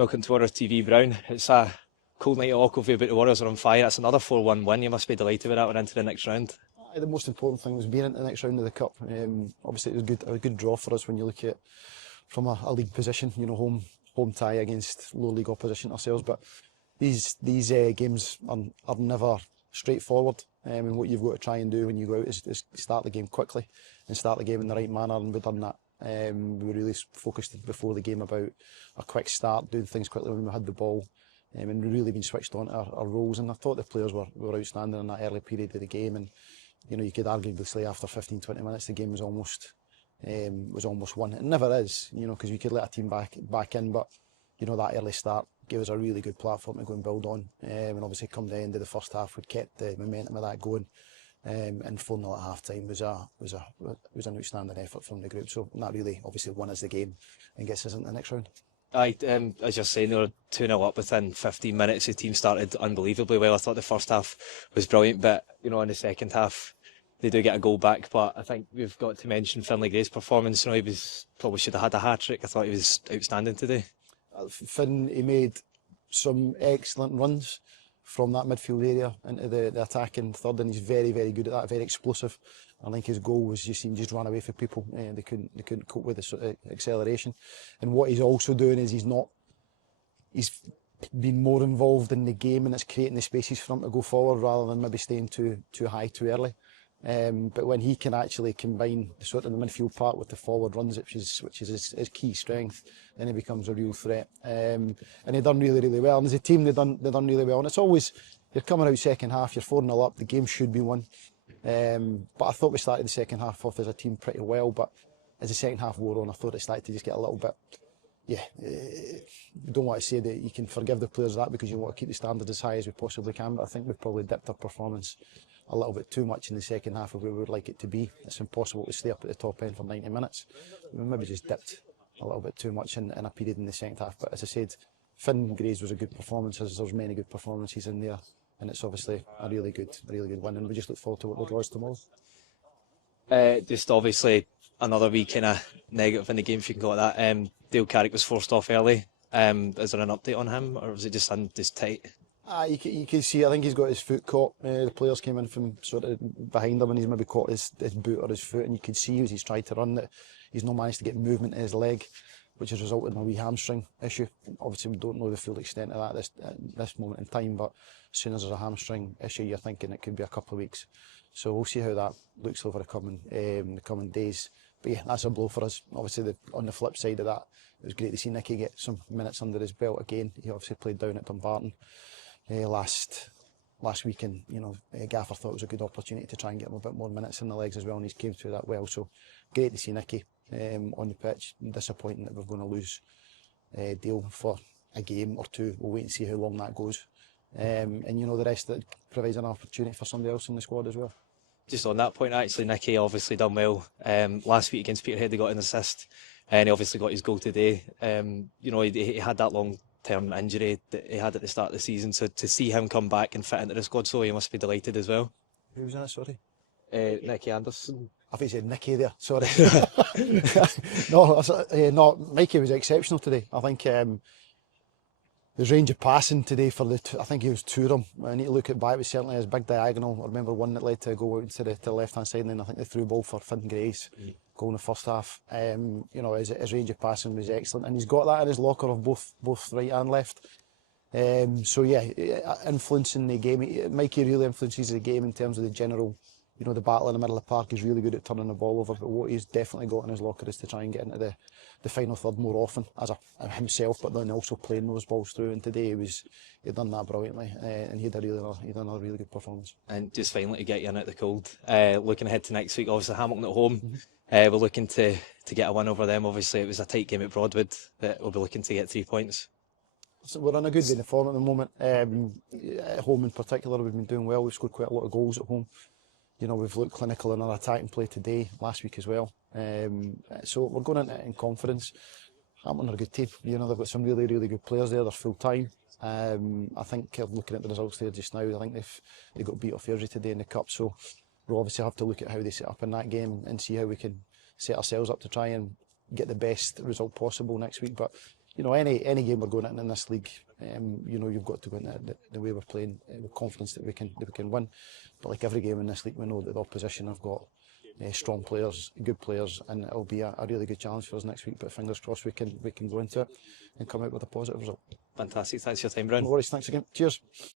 Welcome to WarriorsTV, Brown. It's a cold night at Ockleview, but the Warriors are on fire. It's another 4-1 win. You must be delighted with that one into the next round. The most important thing was being into the next round of the Cup. Obviously, it was a good draw for us when you look at from a league position. You know, home tie against low league opposition ourselves. But these games are never straightforward. And what you've got to try and do when you go out is start the game quickly and start the game in the right manner. And we've done that. We were really focused before the game about a quick start, doing things quickly when we had the ball, and really been switched on to our roles. And I thought the players were outstanding in that early period of the game. And you know, you could arguably say after 15-20 minutes the game was almost won. It never is, you know, because we could let a team back in, but you know, that early start gave us a really good platform to go and build on. And obviously, come the end of the first half, we kept the momentum of that going. And 4-0 at half time was an outstanding effort from the group. So that really obviously won us the game and gets us into the next round. Aye, as you're saying, they were 2-0 up within 15 minutes. The team started unbelievably well. I thought the first half was brilliant, but you know, in the second half they do get a goal back. But I think we've got to mention Finlay Gray's performance. You know, probably should have had a hat-trick. I thought he was outstanding today. Finn, he made some excellent runs from that midfield area into the attacking third, and he's very, very good at that, very explosive. I think his goal was just just ran away from people, and they couldn't cope with the sort of acceleration. And what he's also doing is he's been more involved in the game, and it's creating the spaces for him to go forward rather than maybe staying too high too early. But when he can actually combine the sort of the midfield part with the forward runs, which is his key strength, then he becomes a real threat. And he done really, really well. And as a team, they done really well. And it's always, you're coming out second half, you're 4-0 up, the game should be won. But I thought we started the second half off as a team pretty well. But as the second half wore on, I thought it started to just get a little bit. You don't want to say that you can forgive the players that because you want to keep the standard as high as we possibly can. But I think we've probably dipped our performance a little bit too much in the second half of where we would like it to be. It's impossible to stay up at the top end for 90 minutes. We maybe just dipped a little bit too much in a period in the second half. But as I said, Finn Gray's was a good performance, as there's many good performances in there, and it's obviously a really good win. And we just look forward to what the draw is tomorrow. Just obviously another wee kind of negative in the game, if you can call it that. Dale Carrick was forced off early. Is there an update on him, or was it just tight? You can see, I think he's got his foot caught. The players came in from sort of behind him and he's maybe caught his boot or his foot, and you could see as he's tried to run that he's not managed to get movement in his leg, which has resulted in a wee hamstring issue. Obviously we don't know the full extent of that at this moment in time, but as soon as there's a hamstring issue, you're thinking it could be a couple of weeks. So we'll see how that looks over the coming days. But yeah, that's a blow for us. Obviously on the flip side of that, it was great to see Nicky get some minutes under his belt again. He obviously played down at Dumbarton last week, and you know, Gaffer thought it was a good opportunity to try and get him a bit more minutes in the legs as well, and he's came through that well. So great to see Nicky on the pitch. Disappointing that we're going to lose Dale for a game or two. We'll wait and see how long that goes. And you know, the rest that provides an opportunity for somebody else in the squad as well. Just on that point, actually, Nicky obviously done well. Last week against Peterhead, he got an assist, and he obviously got his goal today. You know, he had that long-term injury that he had at the start of the season, so to see him come back and fit into the squad, so he must be delighted as well. Who was in it, sorry? Nicky Anderson. I think he said Nicky there, sorry. No, Nicky was exceptional today. I think his range of passing today I think he was two of them. I need to look at back, it was certainly his big diagonal. I remember one that led to a goal out to the left hand side, and then I think the through ball for Finn Gray's goal in the first half. You know, his range of passing was excellent, and he's got that in his locker of both right and left. So yeah, influencing the game. Mikey really influences the game in terms of the general, you know, the battle in the middle of the park. He's really good at turning the ball over, but what he's definitely got in his locker is to try and get into the final third more often as himself, but then also playing those balls through. And today he'd done that brilliantly, and he done a really good performance. And just finally to get you in at the cold, looking ahead to next week, obviously Hamilton at home. We're looking to get a win over them. Obviously it was a tight game at Broadwood, but we'll be looking to get 3 points. So we're in a good vein of form at the moment. At home in particular, we've been doing well. We've scored quite a lot of goals at home. You know, we've looked clinical in our attacking play today, last week as well. So we're going into it in confidence. Hamilton are a good team. You know, they've got some really, really good players there. They're full time. I think looking at the results there just now, I think they got beat off Airdrie today in the cup. So we'll obviously have to look at how they set up in that game and see how we can set ourselves up to try and get the best result possible next week. But you know, any game we're going in this league, you know, you've got to go into it the way we're playing with confidence that we can win. But like every game in this league, we know that the opposition have got strong players, good players, and it'll be a really good challenge for us next week. But fingers crossed we can go into it and come out with a positive result. Fantastic. Thanks for your time, Brown. No worries. Thanks again. Cheers.